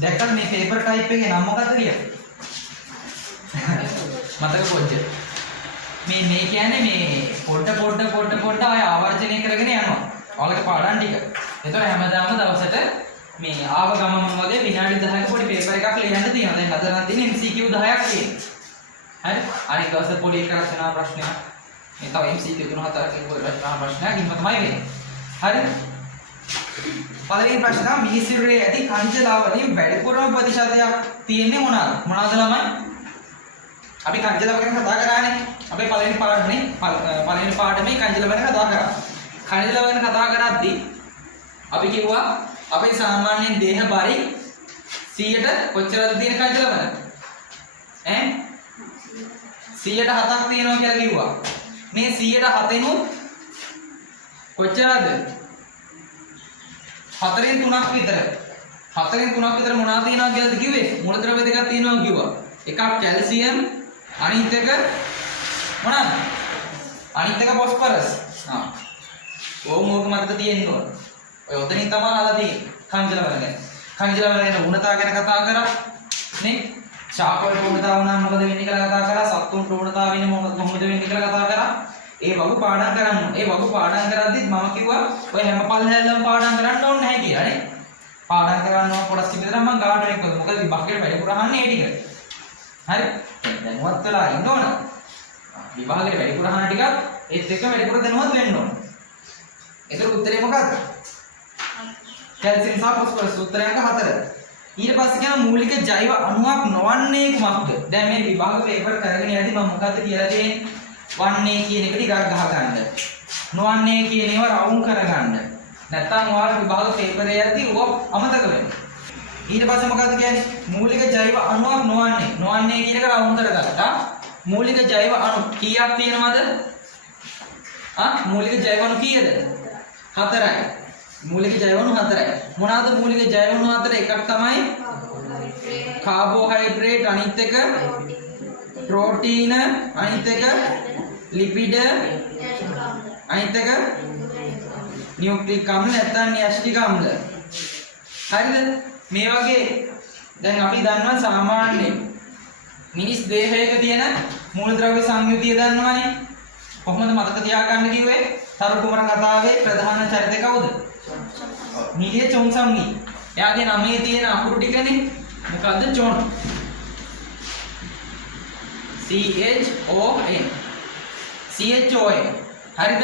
දැක්කද මේ paper type එකේ නම මොකක්ද කියලා? මතක පොච්ච. මේ කියන්නේ මේ පොඩ ආය ආවර්ජනය කරගෙන යනවා. ඔයාලට පාඩම් ටික. ඒතකොට හැමදාම දවසට මේ ආව ගමම වගේ විනාඩි 10ක පොඩි පේපර් එකක් ලියන්න තියෙනවා. දැන් අද නම් තියෙන්නේ MCQ 10ක් තියෙනවා. හරි? අනිත් දවසේ පොඩි එක රචනා ප්‍රශ්නයක්. මේ තව MCQ 3-4කින් පොඩි රචනා ප්‍රශ්නයක් ඉන්න තමයි වෙන්නේ. හරිද? පළවෙනි ප්‍රශ්න මිනිසිරුරේ ඇති කංජලා වලින් වැඩිපුරම ප්‍රතිශතයක් තියෙන්නේ මොනවාද? මොනවාද ළමයි? අපි කංජලා ගැන කතා කරානේ. අපේ පළවෙනි පාඩමේ කංජලා ගැන කතා කරා. කංජලා ගැන කතා කරද්දී අපි කිව්වා අපේ සාමාන්‍ය දේහ බරි 100ට කොච්චරද තියෙන කංජලා වල? 107ක් තියෙනවා කියලා කිව්වා. මේ 107 නුත් කොච්චරද? 4න් 3ක් විතර. 4න් 3ක් විතර මොනවද තියෙනවා කියලාද කිව්වේ? මූලද්‍රව්‍ය දෙකක් තියෙනවා කිව්වා. එකක් කැල්සියම් අනිත් එක මොනවාද? අනිත් එක ෆොස්ෆරස්. ඕක මතක තියෙන්න ඕන. ඔය ඔතනින් තමයි අහලා තියෙන්නේ. කංජලා වල ගැන. කංජලා වල ගැන උණතා ගැන කතා කරා. නේ? ශාකවල උණතා වුණාම මොකද වෙන්නේ කියලා කතා කරා. සත්තුන්ට උණතා වෙන්නේ මොකද වෙන්නේ කියලා කතා කරා. ඒ වගු පාඩම් කරන්න. ඒ වගු පාඩම් කරද්දිත් මම කිව්වා ඔය හැම පල්හැල්ලම පාඩම් කරන්න ඕනේ නැහැ කියලා නේ. පාඩම් කරන්න ඕන කොටස් ටික විතර මම ගාඩ එකක් මොකද විභාගයට වැඩිපුර අහන්නේ ඒ ටික. හරි? දැනුවත් වෙලා ඉන්න ඕන. විභාගයට වැඩිපුර අහන ටිකත් ඒත් එක්ක වැඩිපුර දැනුවත් වෙන්න ඕන. ඒතර උත්තරේ මොකක්ද? කැල්සියම් සහ ෆොස්ෆරස් උත්තරය අංක 4. ඊට පස්සේ කියන මූලික ජෛව අණුවක් නොවන්නේ කුමක්ද? දැන් මේ විභාග පේපර් කරගෙන යද්දී මම මොකද්ද කියලා දෙන්නේ? වන්නේ කියන එක ටිකක් ගහ ගන්න. නොවන්නේ කියන ඒවා රවුම් කරගන්න. නැත්තම් ඔයාලා විභාග පේපරේ යද්දී ඕක අමතක වෙනවා. ඊට පස්සේ මොකද්ද කියන්නේ? මූලික ජෛව අණුවක් නොවන්නේ. නොවන්නේ කියන එක රවුම් කරගත්තා. මූලික ජෛව අණු කීයක් තියෙනවද? මූලික ජෛව අණු කීයද? 4යි. මූලික ජෛව අණු 4යි. මොනවාද මූලික ජෛව අණු 4? එකක් තමයි කාබෝහයිඩ්‍රේට්, අනිත් එක ප්‍රෝටීන, අනිත් එක ලිපිඩ, අනිත් එක නියුක්ලික් අම්ල නැත්නම් න්‍යෂ්ටික අම්ල. හරිද? මේ වගේ දැන් අපි දන්නවා සාමාන්‍ය මිනිස් දේහයක තියෙන මූලද්‍රව්‍ය සංයුතිය දන්නවනේ. කොහොමද මතක තියාගන්න කිව්වේ? තරු කුමර කතාවේ ප්‍රධාන චරිතය කවුද? නිලිය චොන්සම්නි. එයාගේ නමේ තියෙන අකුරු ටිකනේ. මොකද්ද? චොන්. CHON. හරිද?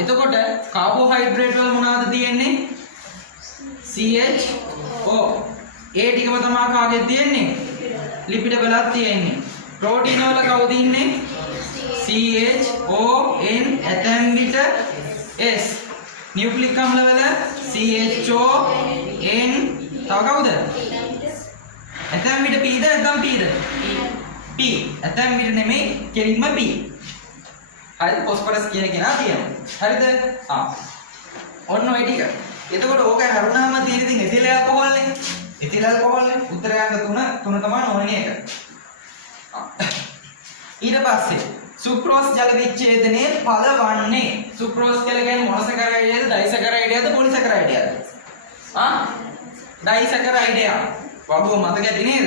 එතකොට කාබෝහයිඩ්‍රේට් වල මොනවද තියෙන්නේ? CHO. ඒ ටිකම තමයි කාගෙද තියෙන්නේ? ලිපිඩ වලක් තියෙන්නේ. ප්‍රෝටීන වල කවුද ඉන්නේ? CHON ඇතැම් විට S. නියුක්ලික් අම්ල වල CHON. තව කවුද? ඇතැම් විට Pද නැත්නම් Pද? P. ඇතැම් විට නෙමෙයි කෙලින්ම P. හරිද? ෆොස්ෆරස් කියන කෙනා තියෙනවා. හරිද? ඔන්න ඔය ටික. එතකොට ඕක හරුණාම තියෙන ඉතින් එතිල් ඇල්කොහොල්නේ. එතිල් ඇල්කොහොල්නේ. උත්තරයන්ක 3 තමයි ඕනේ එක. ඊට පස්සේ සුක්‍රෝස් ජල විච්ඡේදනයේ ඵල වන්නේ සුක්‍රෝස් කියලා කියන්නේ මොනොසැකරයිඩයද ඩයිසැකරයිඩයද පොලිසැකරයිඩයද? ඩයිසැකරයිඩය. වගුව මතක ඇති නේද?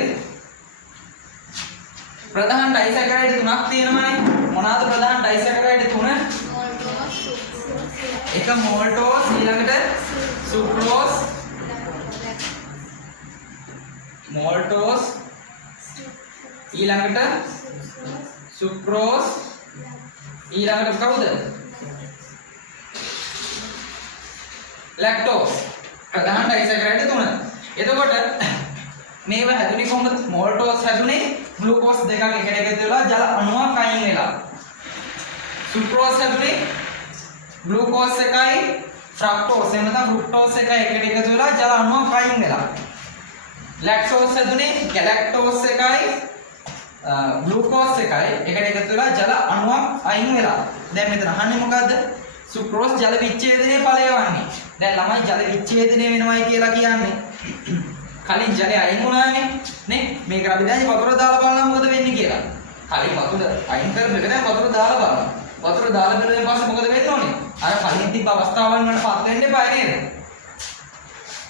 ප්‍රධාන ඩයිසැකරයිඩ් 3ක් තියෙනවානේ. මොනවාද ප්‍රධාන ඩයිසැකරයිඩ් 3? එක මෝල්ටෝස්, ඊළඟට සුක්‍රෝස්, මෝල්ටෝස්, ඊළඟට සුක්‍රෝස්, ඊළඟට කවුද? ලැක්ටෝස්. ප්‍රධාන ඩයිසැකරයිඩ් 3. එතකොට මේව හැදුනේ කොහොමද? මෝල්ටෝස් හැදුනේ ග්ලූකෝස් දෙකක් එකට එකතු වෙලා ජල අණුවක් අයින් වෙලා. සුක්‍රෝස් හැදුනේ ග්ලූකෝස් එකයි ෆ්‍රක්ටෝස් එහෙම නැත්නම් ෆ්‍රුක්ටෝස් එකයි එකට එකතු වෙලා ජල අණුවක් අයින් වෙලා. ලැක්ටෝස් හැදුනේ ගැලැක්ටෝස් එකයි ග්ලූකෝස් එකයි එකට එකතු වෙලා ජල අණුවක් අයින් වෙලා. දැන් මෙතන අහන්නේ මොකද්ද? සුක්‍රෝස් ජල විච්ඡේදනයේ ඵලය වන්නේ. දැන් ළමයි ජල විච්ඡේදනය වෙනවයි කියලා කියන්නේ කලින් ජලය අයින් වුණානේ නේ. මේක අපි දැන් වතුර දාලා බලනවා මොකද වෙන්නේ කියලා. කලින් වතුර අයින් කරපු එක දැන් වතුර දාලා බලනවා. වතුර දාලා බලුවෙන් පස්සේ මොකද වෙන්න ඕනේ? අර කලින් තිබ්බ අවස්ථාවන් වලට පත් වෙන්න එපා නේද?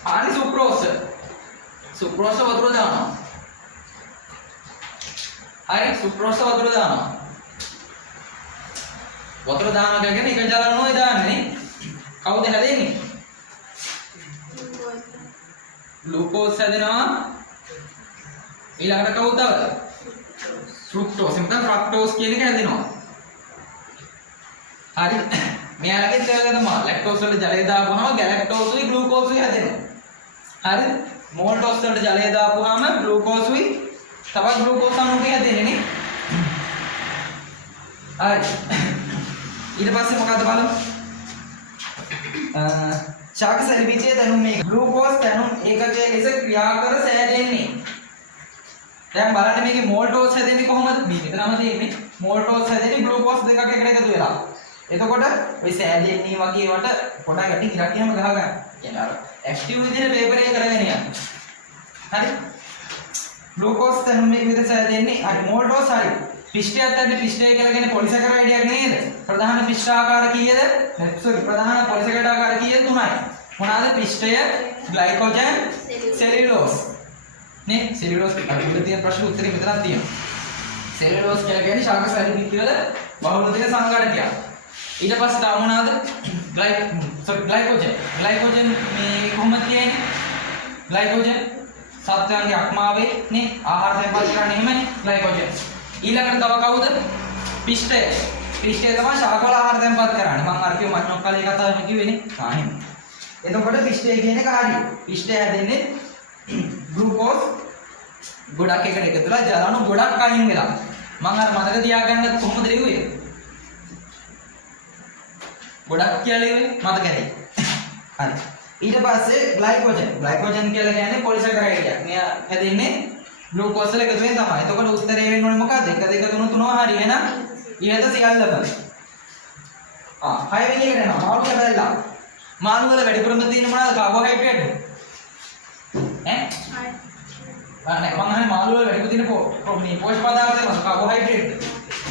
ආනි සුක්‍රෝස් සුක්‍රෝස වතුර දානවා. හරි සුක්‍රෝස වතුර දානවා. වතුර දානවා කියන්නේ එක ජල අණුවයි දාන්නේ නේ. කවුද හැදෙන්නේ? ග්ලූකෝස් හැදෙනවා. ඊළඟට කවුද තවද? ෆ්‍රුක්ටෝස්. එතන ෆ්‍රක්ටෝස් කියන එක හැදෙනවා. හරි. මෙයාලගේ තේරෙද තමයි ලැක්ටෝස් වලට ජලය දාපුවාම ගැලැක්ටෝස්ුයි ග්ලූකෝස්ුයි හැදෙනවා. හරි. මෝල්ටෝස් වලට ජලය දාපුවාම ග්ලූකෝස්ුයි තවත් ග්ලූකෝස් අණුක හැදෙන්නේ නේ. හරි. ඊට පස්සේ මොකද බලමු? ශාක සැලිවිචයේ දැනුම් මේක. ග්ලූකෝස් දැනුම් ඒකකයේ ලෙස ක්‍රියා කර සෑදෙන්නේ. දැන් බලන්න මේකේ මෝල්ටෝස් හැදෙන්නේ කොහොමද? මේ මෙතනම තියෙන්නේ. මෝල්ටෝස් හැදෙන්නේ ග්ලූකෝස් දෙකක් එකට එකතු වෙලා. එතකොට ඔය සෑදෙන්නේ වගේ වට පොඩක් ගැටි ඉරක් එහෙම ගහ ගන්න. කියන්නේ අර ඇක්ටිව් විදිහට පේපර් එක කරගෙන යන්න. හරි. ග්ලූකෝස් දැනුම් මේක විදිහට සෑදෙන්නේ. හරි මෝල්ටෝස් හරි. පිෂ්ඨයක් දැන් පිෂ්ඨය කියලා කියන්නේ පොලිසැකරයිඩයක් නේද? ප්‍රධාන පිෂ්ඨාකාර කීයද? සෝරි ප්‍රධාන පොලිසැකරයිඩ ආකාර කීයද? 3යි. මොනවාද? පිෂ්ඨය, ග්ලයිකෝජන්, සෙලියුලෝස්. නේ සෙලියුලෝස් අපිට තියෙන ප්‍රශ්න උත්තරේ මෙතනක් තියෙනවා. සෙලියුලෝස් කියලා කියන්නේ ශාක සැලිවිච වල බහුල තියෙන සංඝටකයක්. ඊට පස්සේ තව මොනවාද? ග්ලයිකෝජන්. ග්ලයිකෝජන් මේ කොහොමද කියන්නේ? ග්ලයිකෝජන් සත්වයන්ගේ අක්මාවේ නේ ආහාර තැන්පත් කරන්නේ එහෙමනේ ග්ලයිකෝජන්. ඊළඟට තව කවුද? පිෂ්ඨය. පිෂ්ඨය තමයි ශාකවල ආහාර තැන්පත් කරන්නේ. මම අර කිව්ව මන්නොක්කලේ කතාවෙම කිව්වේනේ. එහෙම. එතකොට පිෂ්ඨය කියන එක හරියි. පිෂ්ඨය හැදෙන්නේ ග්ලූකෝස් ගොඩක් එකට එකතු වෙලා ජල අණු ගොඩක් අයින් වෙලා. මම අර මතක තියාගන්න කොහොමද ලිව්වේ? ගොඩක් කියලා ලිව්වේ මතක ඇති. හරි. ඊට පස්සේ ග්ලයිකෝජන්. ග්ලයිකෝජන් කියලා කියන්නේ පොලිසැකරයිඩයක්. මෙයා හැදෙන්නේ ග්ලූකෝස් වල එකතු වෙන තමයි. එතකොට උත්තරේ වෙන්න ඕනේ මොකද්ද? 1 2 3 3 හරි එහෙනම් ඊට සියල්ලම. 6 වෙනි එකට එනවා. මාළු කැබැල්ලා. මාළු වල වැඩිපුරම තියෙන මොනවාද? කාබෝහයිඩ්‍රේට්. ඈ? නෑ මම අහන්නේ මාළු වල වැඩිපුර තියෙන මේ පෝෂක පදාර්ථ තමයි කාබෝහයිඩ්‍රේට්.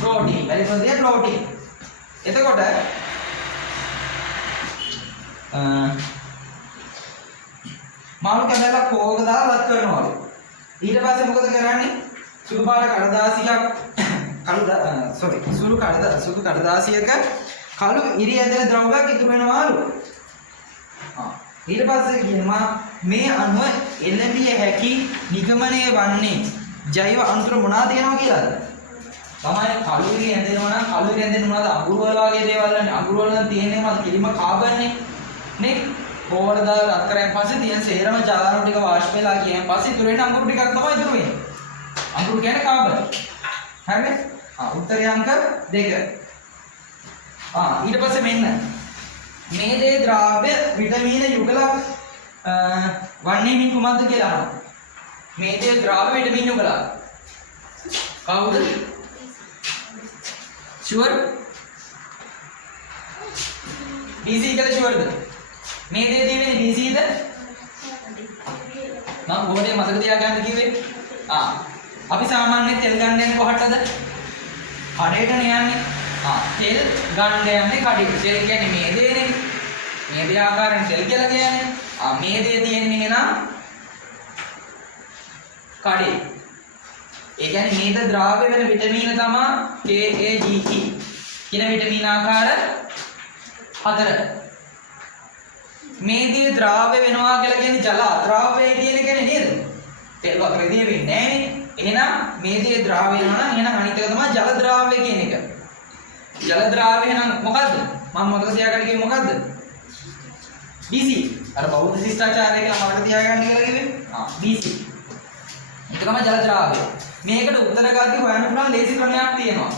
ප්‍රෝටීන්. වැඩිපුර තියෙන ප්‍රෝටීන්. එතකොට මාළු කැබැල්ලා කෝක දාලා රත් කරනවලු. ඊට පස්සේ මොකද කරන්නේ? සුදු පාට කඩදාසියක් සුදු කඩදාසියක කළු ඉරි ඇදෙන ද්‍රව්‍යයක් ඉතුරු වෙනවලු. ඊට පස්සේ කියනවා මේ අණුව එළඹිය හැකි නිගමනය වන්නේ ජෛව අන්තර මොනවාද කියනවා කියලාද? තමයි කළු ඉරි ඇදෙනවා නම් කළු ඉරි ඇදෙන මොනවාද? අඟුරු වල වගේ දේවල් වලනේ. අඟුරු වල නම් තියෙන්නේ මොනවද? කිලිම කාබන් නේ. කොහොමද රත් කරන් පස්සේ තියෙන සේරම ජාලන ටික වාෂ්ප වෙලා ගියන් පස්සේ ඉතුරු වෙන අඟුරු ටිකක් තමයි ඉතුරු වෙන්නේ. අඟුරු කියන්නේ කාබන්. හරිද? උත්තරය අංක 2. ඊට පස්සේ මෙන්න මේ දේ ද්‍රව්‍ය විටමින යුගල වන්නේ මින් කුමක්ද කියලා අහනවා. මේ දේ ද්‍රව්‍ය විටමින යුගල. කවුද? ෂුවර්? BC කියලා ෂුවර්ද? මේ දේ දෙන්නේ BCද? මම බෝඩේ මතක තියාගන්න කිව්වේ. අපි සාමාන්‍යයෙන් තෙල් ගන්න යන්නේ කොහටද? කඩේටනේ යන්නේ. තෙල් ගන්න යන්නේ කඩේට. තෙල් කියන්නේ මේ දේනේ. මේ දේ ආකාරයෙන් තෙල් කියලා කියන්නේ. මේ දේ තියෙන්නේ එහෙනම් කඩේ. ඒ කියන්නේ මේද ද්‍රාව්‍ය වෙන විටමින තමයි KAGE කියන විටමින ආකාර 4. මේ දේ ද්‍රාව්‍ය වෙනවා කියලා කියන්නේ ජල අද්‍රාව්‍ය කියන එකනේ නේද? තෙල් වතුර දිය වෙන්නේ නැහනේ. එහෙනම් මේ දේ ද්‍රාව්‍ය වෙනවා නම් එහෙනම් අනිත් එක තමයි ජල ද්‍රාව්‍ය කියන එක. ජල ද්‍රාව්‍ය එහෙනම් මොකද්ද? මම මතක තියාගන්න කිව්වේ මොකද්ද? BC. අර බෞද්ධ ශිෂ්ටාචාරය කියලා මතක තියාගන්න කියලා කිව්වේ. BC. ඒක තමයි ජල ද්‍රාව්‍ය. මේකට උත්තර ගන්න හොයන්න පුළුවන් ලේසි ක්‍රමයක් තියෙනවා.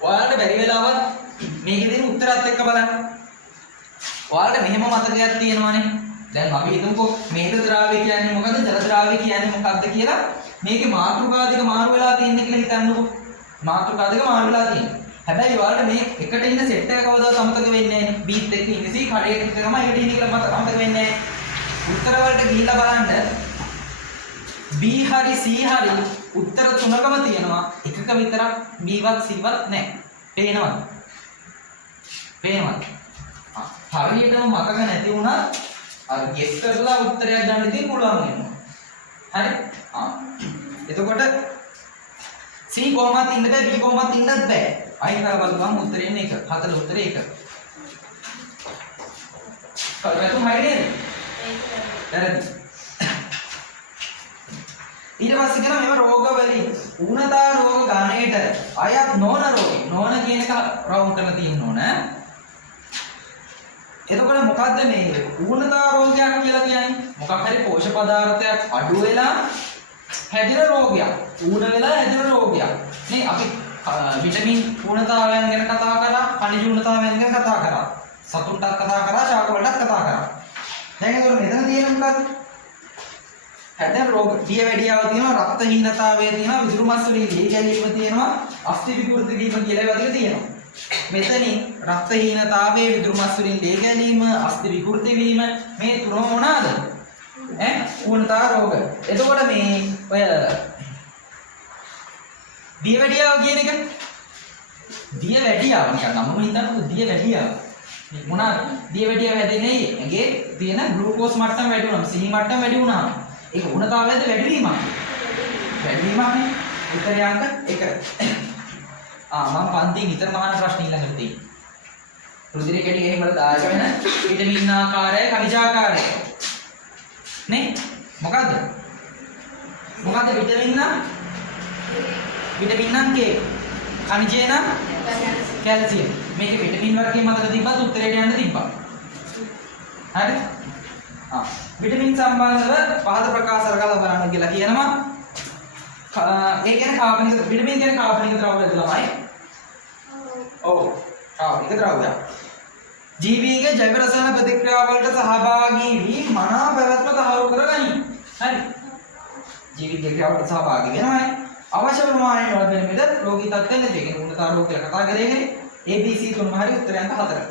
ඔයාලට බැරි වෙලාවත් මේකේ තියෙන උත්තරات එක්ක බලන්න. ඔයාලට මෙහෙම මතකයක් තියෙනවනේ. දැන් අපි හිතමුකෝ මේක ද්‍රාව්‍ය කියන්නේ මොකද්ද? ජල ද්‍රාව්‍ය කියන්නේ මොකද්ද කියලා. මේකේ මාතෘකා දෙක මාරු වෙලා තියෙන්නේ කියලා හිතන්නකෝ. මාතෘකා දෙක මාරු වෙලා තියෙන්නේ. හැබැයි ඔයාලට මේ එකට ඉන්න සෙට් එක කවදාවත් අමතක වෙන්නේ නැහැ නේ. බීත් එක්ක ඉන්නේ සී කඩේ එක්ක තමයි එකට ඉන්නේ කියලා අමතක වෙන්නේ නැහැ. උත්තර වලට ගිහිල්ලා බලන්න B හරි C හරි උත්තර තුනකම තියෙනවා. එකක විතරක් B වත් C වත් නැහැ. පේනවද? පේනවද? හරියටම මතක නැති වුණා අර ගෙස් කරලා උත්තරයක් ගන්න ඉතින් පුළුවන් වෙනවා. හරි? එතකොට C කොහොමද ඉන්න බෑ B කොහොමද ඉන්නත් බෑ. අයින් කරලා බලපුවම උත්තරේ එන්නේ 1. 4 උත්තරේ 1. කල්පතු හරි නේද? වැරදි. ඊට පස්සේ කරා මේව රෝග වලින් ඌනතා රෝග ගණයට අයත් නොවන රෝගී. නොවන කියන එක රවුම් කරලා තියෙන්න ඕන. එතකොට මොකද්ද මේ ඌනතා රෝගයක් කියලා කියන්නේ? මොකක් හරි පෝෂක පදාර්ථයක් අඩු වෙලා හැදෙන රෝගයක්. ඌන වෙලා හැදෙන රෝගයක්. නේ අපි විටමින් ඌනතාවයන් ගැන කතා කරා, ಖನಿජ ඌනතාවයන් ගැන කතා කරා. සතුන්ටත් කතා කරා, ශාක වලටත් කතා කරා. දැන් ඒක මෙතන තියෙන මොකද්ද? හැදෙන රෝග දියවැඩියාව තියෙනවා, රක්ත හීනතාවය තියෙනවා, විදුරු මස් වලින් දී ගැලීම තියෙනවා, අස්ථි විකෘති වීම කියලා ඒවා ටික තියෙනවා. මෙතනින් රක්ත හීනතාවය, විදුරු මස් වලින් දී ගැලීම, අස්ථි විකෘති වීම මේ තුනම මොනවාද? ඌනතා රෝග. එතකොට මේ ඔය දියවැඩියාව කියන එක දියවැඩියාව නිකන් නමම හිතන්නකො දියවැඩියාව. මේ මොනවාද? දියවැඩියාව හැදෙන්නේ ඇඟේ තියෙන ග්ලූකෝස් මට්ටම වැඩි වුණාම, සී මට්ටම වැඩි වුණාම ඒක ඌනතාවයද වැඩිවීමක්? වැඩිවීමක්නේ. උත්තරය අංක 1. මම පන්තියේ නිතරම අහන ප්‍රශ්න ඊළඟට තියෙන්නේ. රුධිරේ කැටි ගෙහිම වල දායක වෙන විටමින් ආකාරය, ಖನಿಜ ආකාරය. නේ? මොකද්ද? මොකද්ද විටමින් නම්? විටමින් නම් K. ಖನಿජය නම් කැල්සියම්. මේක විටමින් වර්ගයේ මතක තිබ්බත් උත්තරයට යන්න තිබ්බා. හරි? විටමින් සම්බන්ධව පහත ප්‍රකාශ කරලා බලන්න කියලා කියනවා. ඒ කියන්නේ කාබනික විටමින් කියන්නේ කාබනික ද්‍රව්‍ය තමයි. ඔව්. කාබනික ද්‍රව්‍ය. ජීවීන්ගේ ජෛව රසායන ප්‍රතික්‍රියා වලට සහභාගී වී මනා පැවැත්ම තහවුරු කරගනි. හරි. ජීවීන්ගේ ක්‍රියාවට සහභාගී වෙනවායි. අවශ්‍ය ප්‍රමාණයට වර්ධනය වෙද රෝගී තත්ත්වයෙන් දෙකේ උන්නත රෝග කියලා කතා කරේනේ. ABC තුනම හරි උත්තරයන්ට 4.